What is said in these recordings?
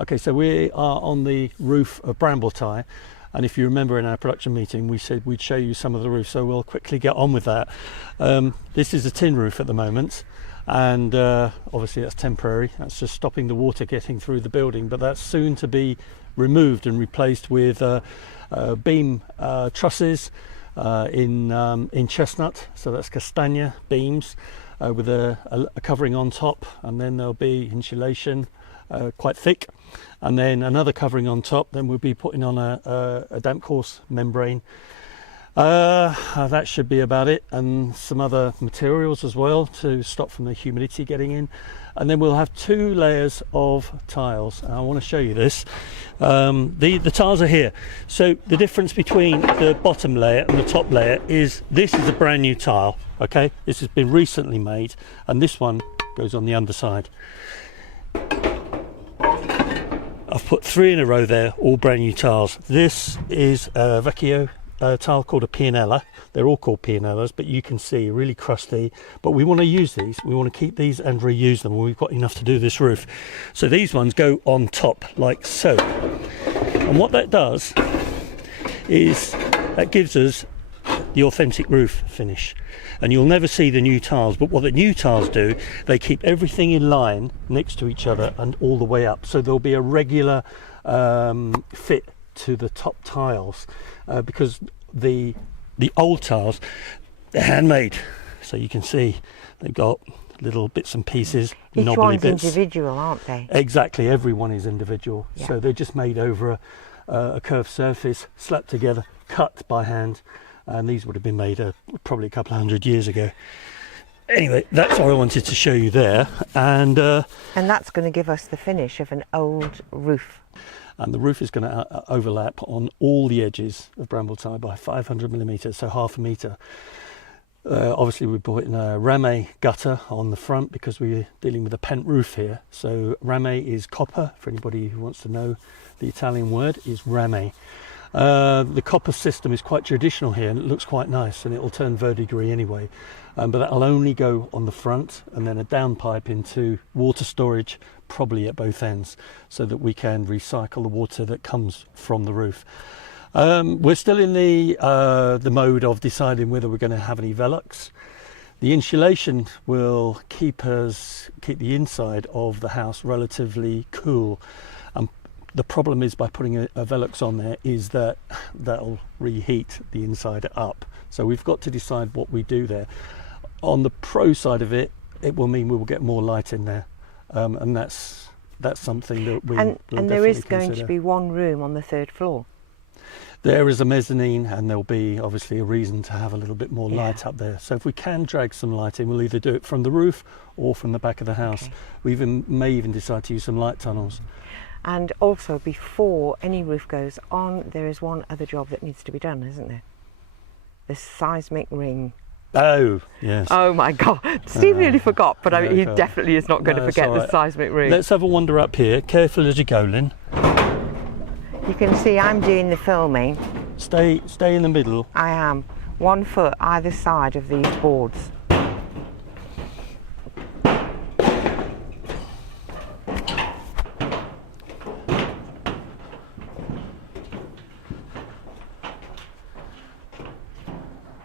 Okay, so we are on the roof of Brambletye, and if you remember in our production meeting we said we'd show you some of the roof, so we'll quickly get on with that. This is a tin roof at the moment, and obviously that's temporary. That's just stopping the water getting through the building, but that's soon to be removed and replaced with beam trusses in chestnut, so that's castagna beams with a covering on top, and then there'll be insulation quite thick, and then another covering on top. Then we'll be putting on a damp course membrane. That should be about it, and some other materials as well to stop from the humidity getting in. And then we'll have 2 layers of tiles, and I want to show you this. The tiles are here. So the difference between the bottom layer and the top layer is this is a brand new tile. Okay, this has been recently made, and this one goes on the underside. I've put 3 in a row there, all brand new tiles. This is a Vecchio tile called a Pianella. They're all called Pianellas, but you can see really crusty. But we want to use these. We want to keep these and reuse them. We've got enough to do this roof. So these ones go on top like so. And what that does is that gives us the authentic roof finish. And you'll never see the new tiles, but what the new tiles do, they keep everything in line next to each other and all the way up. So there'll be a regular fit to the top tiles, because the old tiles, they're handmade. So you can see they've got little bits and pieces, knobbly bits. Each one's individual, aren't they? Exactly, everyone is individual. Yeah. So they're just made over a curved surface, slapped together, cut by hand. And these would have been made probably a couple of 100 years ago. Anyway, that's what I wanted to show you there. And that's going to give us the finish of an old roof. And the roof is going to overlap on all the edges of Brambletye by 500 millimetres, so half a metre. Obviously we brought in a rame gutter on the front because we're dealing with a pent roof here. So rame is copper, for anybody who wants to know the Italian word is rame. The copper system is quite traditional here, and it looks quite nice, and it will turn verdigris anyway, but that'll only go on the front, and then a downpipe into water storage, probably at both ends, so that we can recycle the water that comes from the roof. We're still in the mode of deciding whether we're going to have any Velux. The insulation will keep the inside of the house relatively cool. The problem is by putting a Velux on there is that that'll reheat the inside up. So we've got to decide what we do there. On the pro side of it, it will mean we will get more light in there, and that's something that we will and there is going to be one room on the 3rd floor. There is a mezzanine, and there'll be obviously a reason to have a little bit more light up there. So if we can drag some light in, we'll either do it from the roof or from the back of the house. Okay. We may even decide to use some light tunnels. And also, before any roof goes on, there is one other job that needs to be done, isn't there? The seismic ring. Oh, yes. Oh my God. Steve nearly forgot, but he definitely is not going to forget the seismic ring. Let's have a wander up here. Careful as you go, Lynn. You can see I'm doing the filming. Stay in the middle. I am. 1 foot either side of these boards.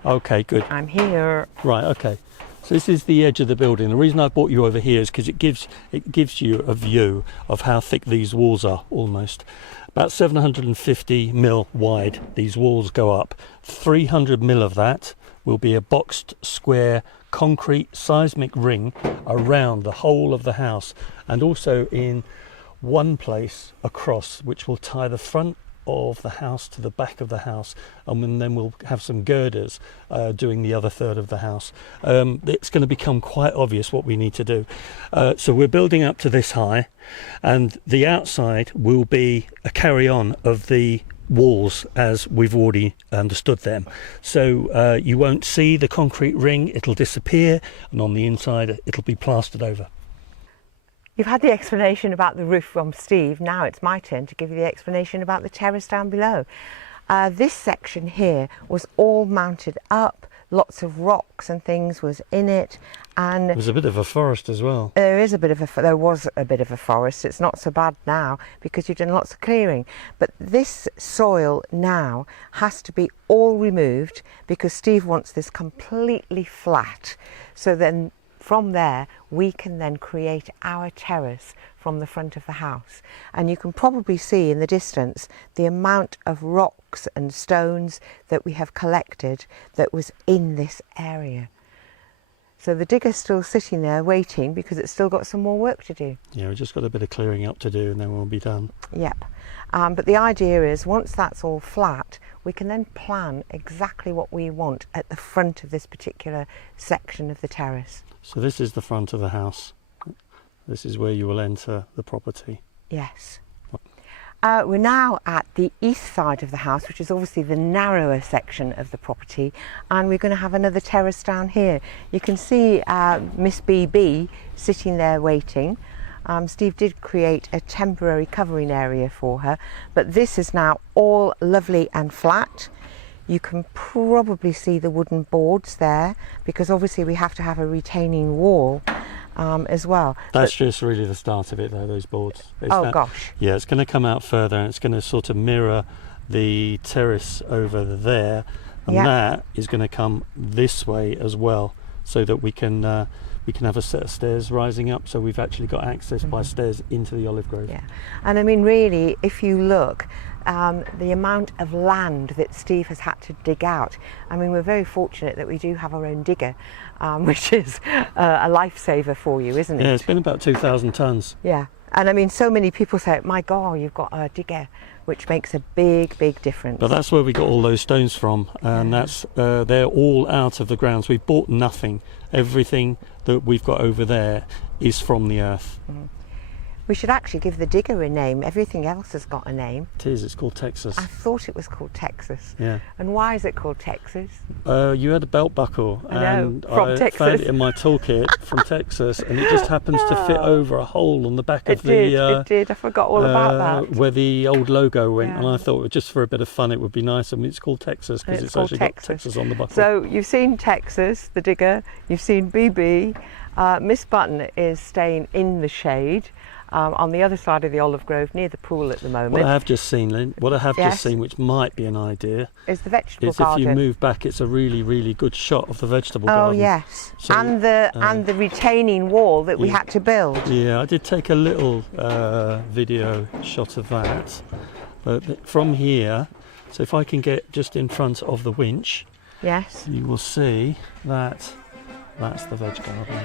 Okay, good. I'm here. Right, okay. So this is the edge of the building. The reason I brought you over here is because it gives you a view of how thick these walls are, almost. About 750 mil wide, these walls go up. 300 mil of that will be a boxed square concrete seismic ring around the whole of the house, and also in one place across, which will tie the front of the house to the back of the house, and then we'll have some girders doing the other third of the house. It's going to become quite obvious what we need to do. So we're building up to this high, and the outside will be a carry-on of the walls as we've already understood them. So you won't see the concrete ring, it'll disappear, and on the inside it'll be plastered over. You've had the explanation about the roof from Steve. Now it's my turn to give you the explanation about the terrace down below. This section here was all mounted up. lots of rocks and things was in it, and It was a bit of a forest as well. there was a bit of a forest. It's not so bad now because you've done lots of clearing, but this soil now has to be all removed because Steve wants this completely flat, so then from there we can then create our terrace from the front of the house. And you can probably see in the distance the amount of rocks and stones that we have collected that was in this area. So the digger's still sitting there waiting because it's still got some more work to do. Yeah, we've just got a bit of clearing up to do and then we'll be done. Yep. But the idea is once that's all flat, we can then plan exactly what we want at the front of this particular section of the terrace. So this is the front of the house. This is where you will enter the property. Yes. We're now at the east side of the house, which is obviously the narrower section of the property, and we're going to have another terrace down here. You can see Miss BB sitting there waiting. Steve did create a temporary covering area for her, but this is now all lovely and flat. You can probably see the wooden boards there because obviously we have to have a retaining wall as well. That's just really the start of it though, those boards. Gosh. Yeah, it's going to come out further and it's going to sort of mirror the terrace over there, and that is going to come this way as well, so that we can have a set of stairs rising up, so we've actually got access by stairs into the olive grove. Yeah, and I mean really, if you look, the amount of land that Steve has had to dig out. I mean, we're very fortunate that we do have our own digger, which is a lifesaver for you, isn't it? Yeah, it's been about 2,000 tonnes. Yeah, and I mean, so many people say, my God, you've got a digger, which makes a big, big difference. But that's where we got all those stones from, and that's they're all out of the grounds. We've bought nothing. Everything that we've got over there is from the earth. We should actually give the digger a name. Everything else has got a name. It is. It's called Texas. I thought it was called Texas. Yeah. And why is it called Texas? You had a belt buckle, and from I Texas. found it in my toolkit from Texas, and it just happens to fit over a hole on the back of It did. I forgot all about that. where the old logo went, Yeah. and I thought just for a bit of fun it would be nice. I mean, it's called Texas because it's called actually got Texas on the buckle. So you've seen Texas, the digger. You've seen BB. Miss Button is staying in the shade. On the other side of the olive grove near the pool at the moment. What I have just seen, Lynn, just seen, which might be an idea, is the vegetable is garden. if you move back, it's a really, really good shot of the vegetable Oh garden. yes, So, and the retaining wall that we had to build. Yeah, I did take a little video shot of that. But from here, so if I can get just in front of the winch, Yes. you will see that that's the veg garden.